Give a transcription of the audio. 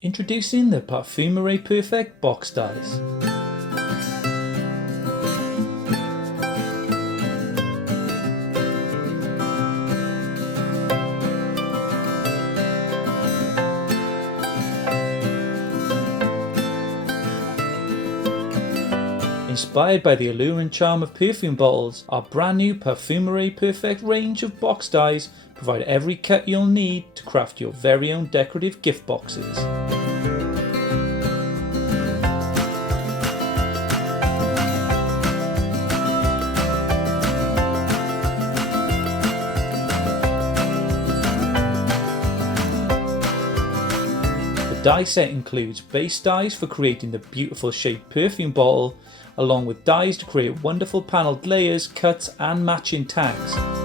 Introducing the Parfumerie Perfect box dies. Inspired by the allure and charm of perfume bottles, our brand new Parfumerie Perfect range of box dies provide every cut you'll need to craft your very own decorative gift boxes. The die set includes base dies for creating the beautiful shaped perfume bottle, along with dies to create wonderful panelled layers, cuts and matching tags.